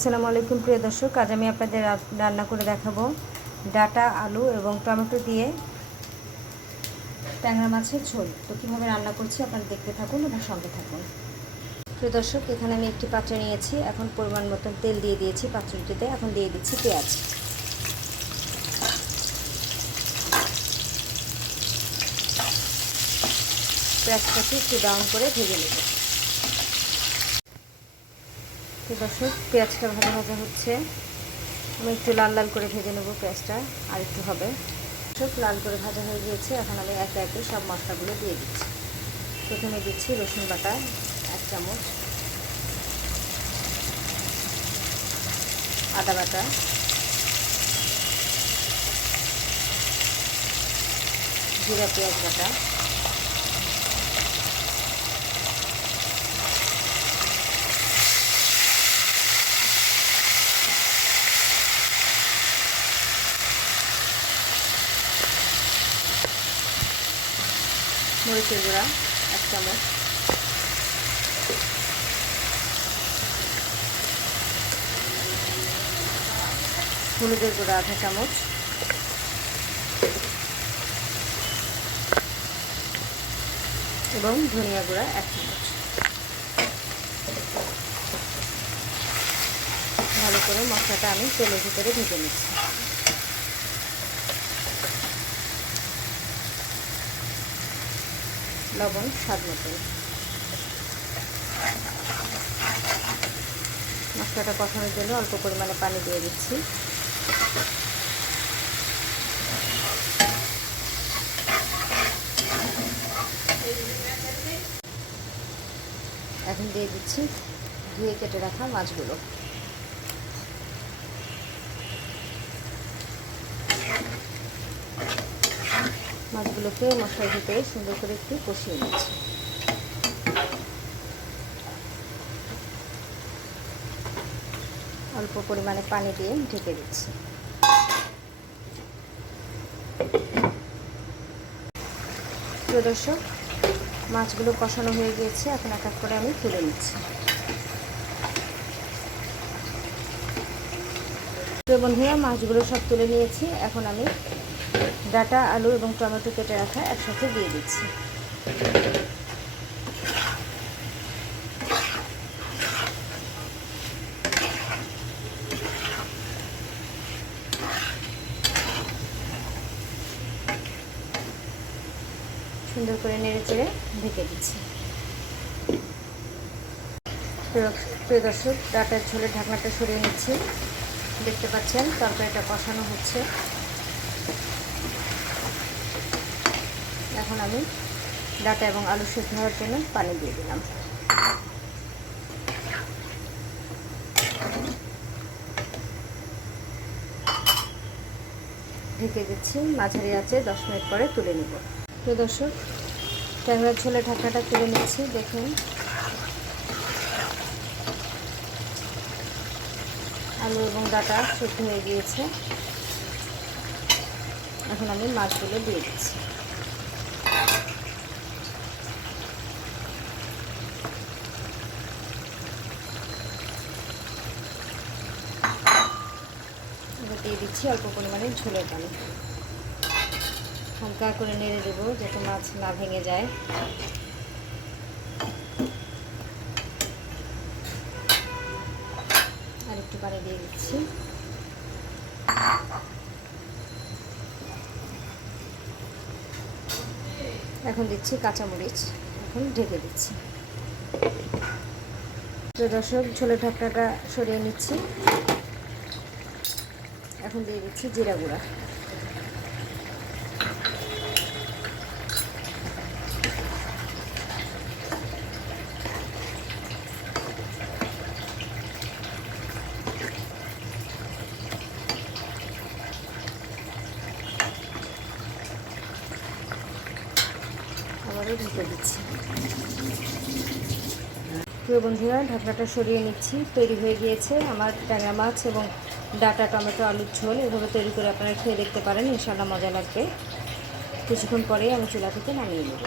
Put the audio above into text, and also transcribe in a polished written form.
আসসালামু আলাইকুম প্রিয় দর্শক, আজ আমি আপনাদের রান্না করে দেখাবো ডাটা আলু এবং টমেটো দিয়ে ট্যাংরা মাছের ঝোল। তো কীভাবে রান্না করছি আপনারা দেখতে থাকুন এবং সঙ্গে থাকুন। প্রিয় দর্শক, এখানে আমি একটি পাত্র নিয়েছি। এখন পরিমাণ মতন তেল দিয়ে দিয়েছি পাত্রটিতে। এখন দিয়ে দিচ্ছি পেঁয়াজ। পেঁয়াজটাকে একটু ব্রাউন করে ভেজে নেব। প্রিয় দর্শক, পেঁয়াজটা ভাজা ভাজা হচ্ছে। আমি একটু লাল লাল করে ভেজে নেব। পেঁয়াজটা আর একটু হবে। লাল করে ভাজা হয়ে গিয়েছে। এখন আমি একে একে সব মশলাগুলো দিয়ে দিচ্ছি। প্রথমে দিচ্ছি রসুন বাটা 1 চামচ, আদা বাটা, জিরা পেঁয়াজ বাটা, মরিচের গুঁড়া 1 চামচ, হলুদের গুঁড়া আধা চামচ, এবং ধনিয়া গুঁড়া 1 চামচ। ভালো করে মশলাটা আমি তেলের ভিতরে ভেজে নিচ্ছি। লবণ স্বাদ মতো। মশলাটা কষানোর জন্য অল্প পরিমাণে পানি দিয়ে দিচ্ছি। এখন দিয়ে দিচ্ছি ধুয়ে কেটে রাখা মাছগুলো। মাছগুলোকে মশলার ভিতরে সুন্দর করে একটু কষিয়ে নিচ্ছি। অল্প পরিমাণে পানি দিয়ে ঢেকে দিচ্ছি। প্রিয় দর্শক, মাছগুলো কষানো হয়ে গিয়েছে। এখন এক এক করে আমি তুলে নিচ্ছি। প্রিয় বন্ধুরা, মাছগুলো সব তুলে নিয়েছি। এখন আমি ডাটা আলু এবং টমেটো কেটে রাখা একসাথে দিয়ে দিচ্ছি। সুন্দর করে নেড়ে চেড়ে ঢেকে দিচ্ছি। প্রিয় দর্শক, ডাটার ঝোলের ঢাকনাটা সরিয়ে নিচ্ছি। দেখতে পাচ্ছেন তরকারিটা কষানো হচ্ছে। এখন আমি ডাটা এবং আলু সিদ্ধ হওয়ার জন্য পানি দিয়ে দিলাম। ঢেকে দিচ্ছি। মাঝারি আঁচে 10 মিনিট পরে তুলে নেব। প্রিয় দর্শক, ট্যাংরার ঝোলের ঢাকনাটা তুলে নিচ্ছি। দেখুন আলু এবং ডাটা সিদ্ধ হয়ে গিয়েছে। এখন আমি মাছগুলো দিয়ে দিচ্ছি। এবার দিয়ে দিচ্ছি অল্প পরিমাণে ঝোলের পানি। হালকা করে নেড়ে দেবো যাতে মাছ না ভেঙে যায়। আর একটু পানি দিয়ে দিচ্ছি। এখন দিচ্ছি কাঁচামরিচ। এখন ঢেকে দিচ্ছি। প্রিয় দর্শক, ঝোলের ঢাকনাটা সরিয়ে নিচ্ছি। এখন দিয়ে দিচ্ছি জিরা গুঁড়া। আবারও ঢেকে দিচ্ছি। প্রিয় বন্ধুরা, ঢাকনাটা সরিয়ে নিচ্ছি। তৈরি হয়ে গিয়েছে আমার ট্যাংরা মাছ এবং ডাটা টমেটো আলুর ঝোল। এভাবে তৈরি করে আপনারা খেয়ে দেখতে পারেন, ইনশাআল্লাহ মজা লাগবে। কিছুক্ষণ পরেই আমি চুলা থেকে নামিয়ে নেব।